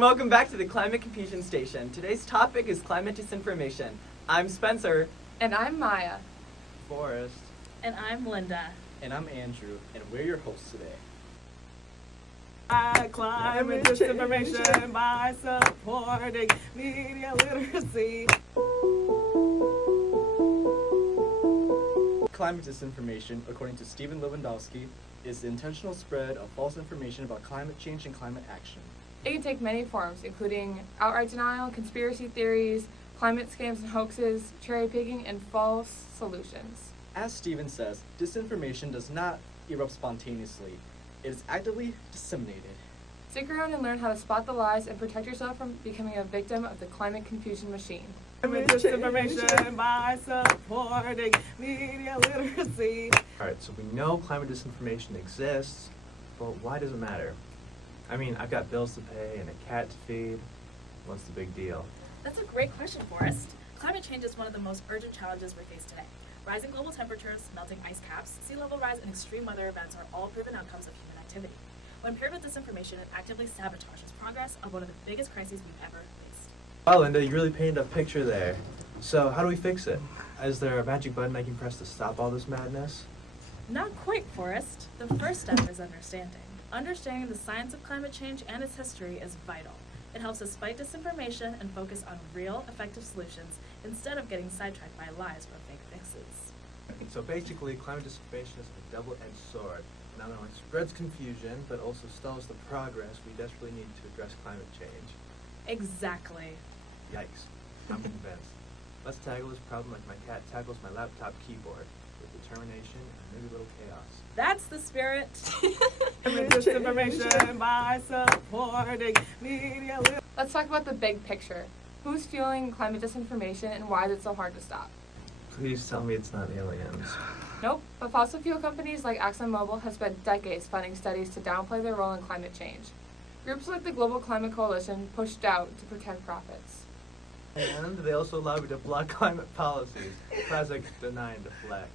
and welcome back to the Climate Confusion Station. Today's topic is climate disinformation. I'm Spencer. And I'm Maya. Forrest. And I'm Linda. And I'm Andrew, and we're your hosts today. Climate disinformation by supporting media literacy. Climate disinformation, according to Stephen Lewandowski, is the intentional spread of false information about climate change and climate action. It can take many forms, including outright denial, conspiracy theories, climate scams and hoaxes, cherry picking, and false solutions. As Stephen says, disinformation does not erupt spontaneously. It is actively disseminated. Stick around and learn how to spot the lies and protect yourself from becoming a victim of the climate confusion machine. Climate disinformation by supporting media literacy. Alright, so we know climate disinformation exists, but why does it matter? I mean, I've got bills to pay and a cat to feed. What's the big deal? That's a great question, Forrest. Climate change is one of the most urgent challenges we face today. Rising global temperatures, melting ice caps, sea level rise, and extreme weather events are all proven outcomes of human activity. When paired with disinformation, it actively sabotages progress of one of the biggest crises we've ever faced. Wow, Linda, you really painted a picture there. So how do we fix it? Is there a magic button I can press to stop all this madness? Not quite, Forrest. The first step is understanding. Understanding the science of climate change and its history is vital. It helps us fight disinformation and focus on real, effective solutions instead of getting sidetracked by lies or fake fixes. So basically, climate disinformation is a double-edged sword. Not only spreads confusion, but also stalls the progress we desperately need to address climate change. Exactly. Yikes. I'm convinced. Let's tackle this problem like my cat tackles my laptop keyboard, with determination and maybe a little chaos. That's the spirit. Climate disinformation by supporting media literacy. Let's talk about the big picture. Who's fueling climate disinformation and why is it so hard to stop? Please tell me it's not aliens. Nope, but fossil fuel companies like ExxonMobil have spent decades funding studies to downplay their role in climate change. Groups like the Global Climate Coalition pushed out to protect profits. And they also lobby to block climate policies. Classic deny and deflect.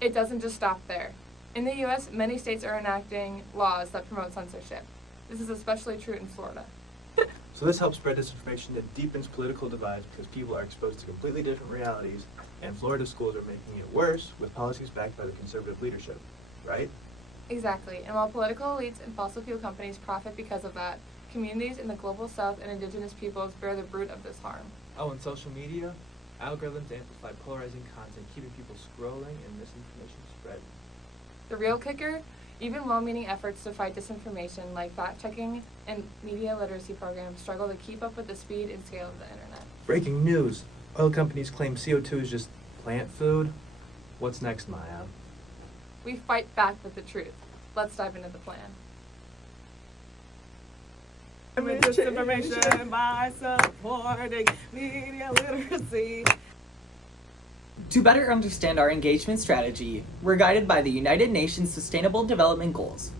It doesn't just stop there. In the U.S., many states are enacting laws that promote censorship. This is especially true in Florida. So this helps spread disinformation that deepens political divides because people are exposed to completely different realities, and Florida schools are making it worse with policies backed by the conservative leadership, right? Exactly, and while political elites and fossil fuel companies profit because of that, communities in the global south and indigenous peoples bear the brunt of this harm. Oh, and social media? Algorithms amplify polarizing content, keeping people scrolling and misinformation spreading. The real kicker? Even well-meaning efforts to fight disinformation like fact-checking and media literacy programs struggle to keep up with the speed and scale of the internet. Breaking news! Oil companies claim CO2 is just plant food. What's next, Maya? We fight back with the truth. Let's dive into the plan. Climate disinformation by supporting media literacy. To better understand our engagement strategy, we're guided by the United Nations Sustainable Development Goals.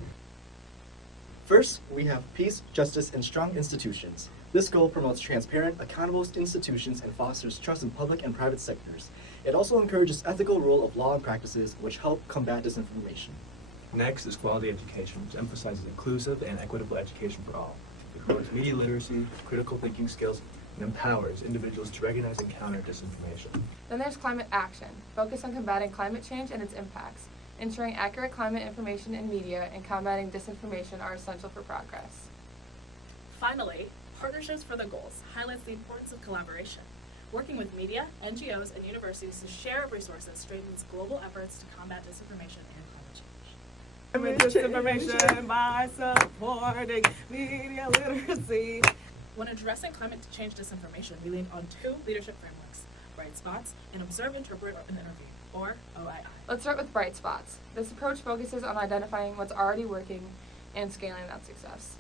First, we have peace, justice, and strong institutions. This goal promotes transparent, accountable institutions and fosters trust in public and private sectors. It also encourages ethical rule of law and practices which help combat disinformation. Next is quality education, which emphasizes inclusive and equitable education for all. It promotes media literacy, critical thinking skills, and empowers individuals to recognize and counter disinformation. Then there's climate action, focused on combating climate change and its impacts. Ensuring accurate climate information in media and combating disinformation are essential for progress. Finally, Partnerships for the Goals highlights the importance of collaboration. Working with media, NGOs, and universities to share resources strengthens global efforts to combat disinformation and climate change. Climate disinformation by supporting media literacy. When addressing climate change disinformation, we lean on two leadership frameworks: bright spots and observe, interpret, and intervene, or OII. Let's start with bright spots. This approach focuses on identifying what's already working and scaling that success.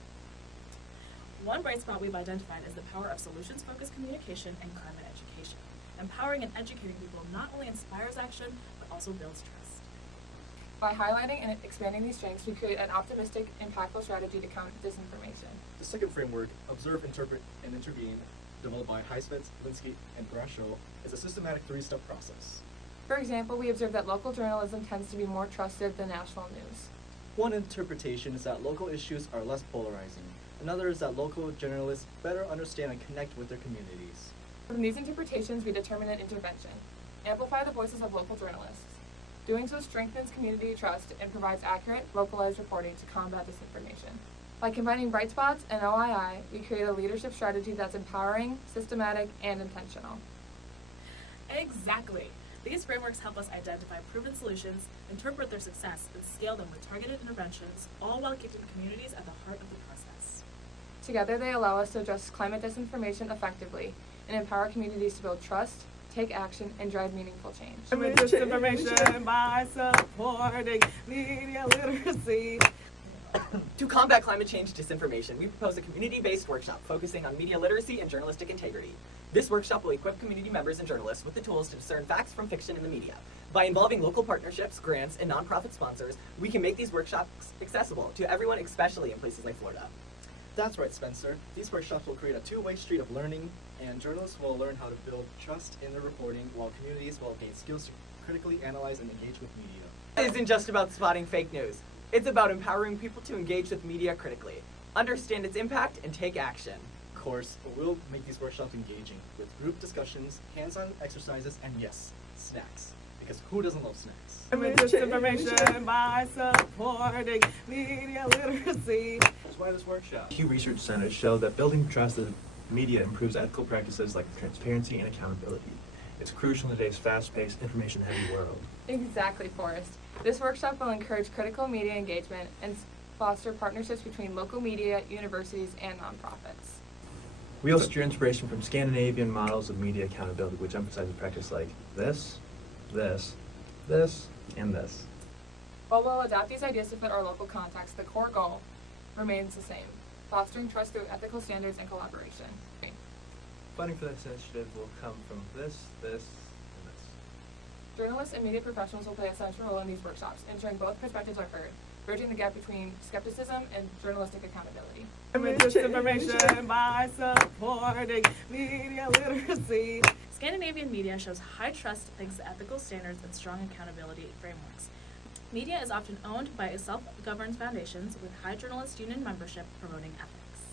One bright spot we've identified is the power of solutions-focused communication and climate education. Empowering and educating people not only inspires action, but also builds trust. By highlighting and expanding these strengths, we create an optimistic, impactful strategy to counter disinformation. The second framework, Observe, Interpret, and Intervene, developed by Highsmith, Linsky, and Brasho, is a systematic three-step process. For example, we observe that local journalism tends to be more trusted than national news. One interpretation is that local issues are less polarizing. Another is that local journalists better understand and connect with their communities. From these interpretations, we determine an intervention. Amplify the voices of local journalists. Doing so strengthens community trust and provides accurate, localized reporting to combat disinformation. By combining Bright Spots and OII, we create a leadership strategy that's empowering, systematic, and intentional. Exactly. These frameworks help us identify proven solutions, interpret their success, and scale them with targeted interventions, all while keeping communities at the heart of the process. Together, they allow us to address climate disinformation effectively and empower communities to build trust, take action, and drive meaningful change. Climate disinformation by supporting media literacy. To combat climate change disinformation, we propose a community-based workshop focusing on media literacy and journalistic integrity. This workshop will equip community members and journalists with the tools to discern facts from fiction in the media. By involving local partnerships, grants, and nonprofit sponsors, we can make these workshops accessible to everyone, especially in places like Florida. That's right, Spencer. These workshops will create a two-way street of learning, and journalists will learn how to build trust in their reporting, while communities will gain skills to critically analyze and engage with media. It isn't just about spotting fake news. It's about empowering people to engage with media critically, understand its impact, and take action. Of course, we'll make these workshops engaging with group discussions, hands-on exercises, and yes, snacks. Because who doesn't love snacks? Climate disinformation by supporting media literacy. That's why this workshop. Pew Research Centers show that building trust in media improves ethical practices like transparency and accountability. It's crucial in today's fast-paced, information-heavy world. Exactly, Forrest. This workshop will encourage critical media engagement and foster partnerships between local media, universities, and nonprofits. We also drew inspiration from Scandinavian models of media accountability, which emphasizes practice like this, this, this, and this. While we'll adapt these ideas to fit our local context, the core goal remains the same: fostering trust through ethical standards and collaboration. Funding for this initiative will come from this, and this. Journalists and media professionals will play a central role in these workshops, ensuring both perspectives are heard, bridging the gap between skepticism and journalistic accountability. Climate disinformation by supporting media literacy. Scandinavian media shows high trust thanks to ethical standards and strong accountability frameworks. Media is often owned by self-governed foundations with high journalist union membership promoting ethics.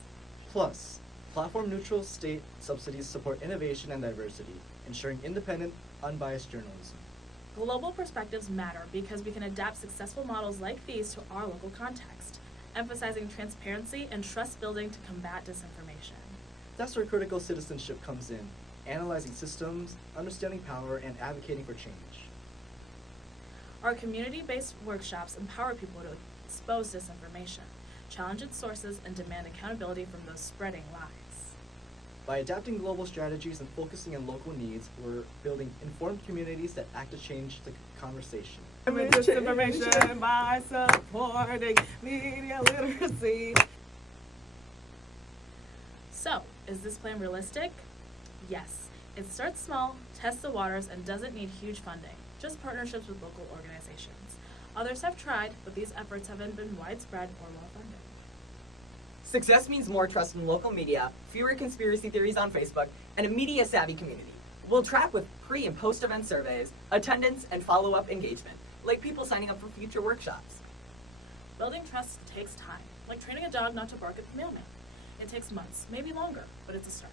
Plus, platform-neutral state subsidies support innovation and diversity, ensuring independent, unbiased journalism. Global perspectives matter because we can adapt successful models like these to our local context, emphasizing transparency and trust building to combat disinformation. That's where critical citizenship comes in, analyzing systems, understanding power, and advocating for change. Our community-based workshops empower people to expose disinformation, challenge its sources, and demand accountability from those spreading lies. By adapting global strategies and focusing on local needs, we're building informed communities that act to change the conversation. Climate disinformation by supporting media literacy. So, is this plan realistic? Yes. It starts small, tests the waters, and doesn't need huge funding, just partnerships with local organizations. Others have tried, but these efforts haven't been widespread or well-funded. Success means more trust in local media, fewer conspiracy theories on Facebook, and a media-savvy community. We'll track with pre- and post-event surveys, attendance, and follow-up engagement, like people signing up for future workshops. Building trust takes time, like training a dog not to bark at the mailman. It takes months, maybe longer, but it's a start.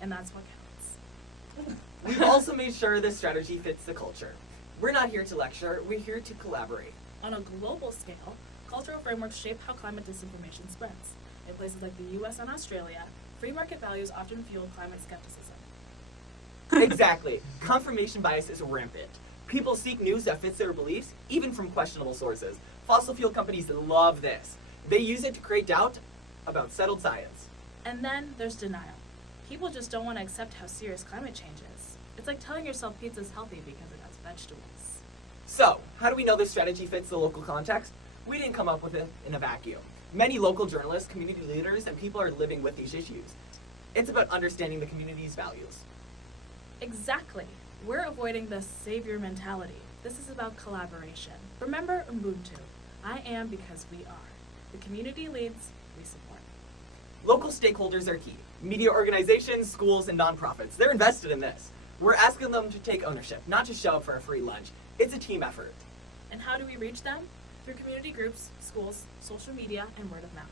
And that's what counts. We've also made sure this strategy fits the culture. We're not here to lecture, we're here to collaborate. On a global scale, cultural frameworks shape how climate disinformation spreads. In places like the US and Australia, free market values often fuel climate skepticism. Exactly. Confirmation bias is rampant. People seek news that fits their beliefs, even from questionable sources. Fossil fuel companies love this. They use it to create doubt about settled science. And then there's denial. People just don't want to accept how serious climate change is. It's like telling yourself pizza's healthy because it has vegetables. So, how do we know this strategy fits the local context? We didn't come up with it in a vacuum. Many local journalists, community leaders, and people are living with these issues. It's about understanding the community's values. Exactly. We're avoiding the savior mentality. This is about collaboration. Remember Ubuntu. I am because we are. The community leads, we support. Local stakeholders are key. Media organizations, schools, and nonprofits. They're invested in this. We're asking them to take ownership, not just show up for a free lunch. It's a team effort. And how do we reach them? Through community groups, schools, social media, and word of mouth.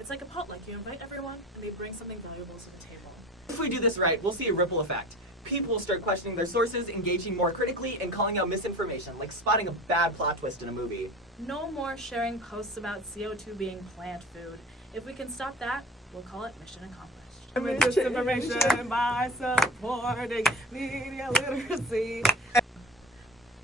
It's like a potluck. You invite everyone, and they bring something valuable to the table. If we do this right, we'll see a ripple effect. People will start questioning their sources, engaging more critically, and calling out misinformation, like spotting a bad plot twist in a movie. No more sharing posts about CO2 being plant food. If we can stop that, we'll call it mission accomplished. Disinformation by supporting media literacy.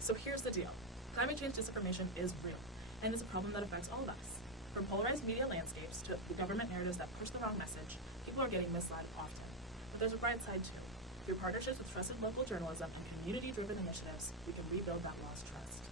So here's the deal. Climate change disinformation is real, and it's a problem that affects all of us. From polarized media landscapes to the government narratives that push the wrong message, people are getting misled often. But there's a bright side too. Through partnerships with trusted local journalism and community-driven initiatives, we can rebuild that lost trust.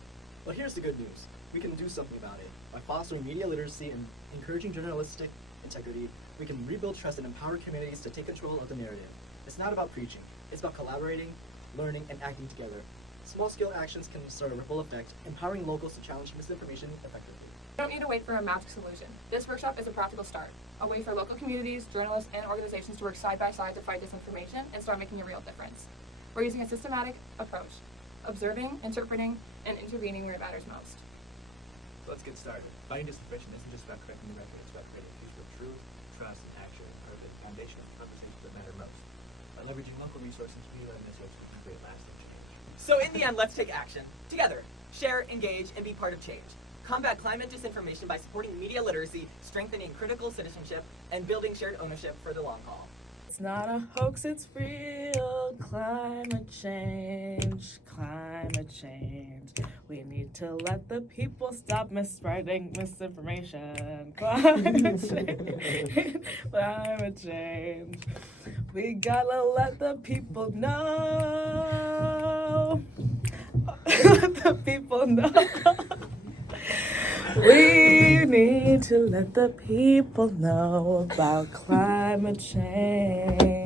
But here's the good news. We can do something about it. By fostering media literacy and encouraging journalistic integrity, we can rebuild trust and empower communities to take control of the narrative. It's not about preaching. It's about collaborating, learning, and acting together. Small-scale actions can start a ripple effect, empowering locals to challenge misinformation effectively. You don't need to wait for a magic solution. This workshop is a practical start, a way for local communities, journalists, and organizations to work side by side to fight disinformation and start making a real difference. We're using a systematic approach, observing, interpreting, and intervening where it matters most. So let's get started. Fighting disinformation isn't just about correcting the record, it's about creating a future of truth, trust, and action are the foundation of conversations that matter most. By leveraging local resources, media, and initiatives, we can create lasting change. So in the end, let's take action. Together. Share, engage, and be part of change. Combat climate disinformation by supporting media literacy, strengthening critical citizenship, and building shared ownership for the long haul. It's not a hoax, it's real. Climate change, climate change. We need to let the people stop spreading misinformation. Climate change, climate change. We gotta let the people know. Let the people know. We need to let the people know about climate change.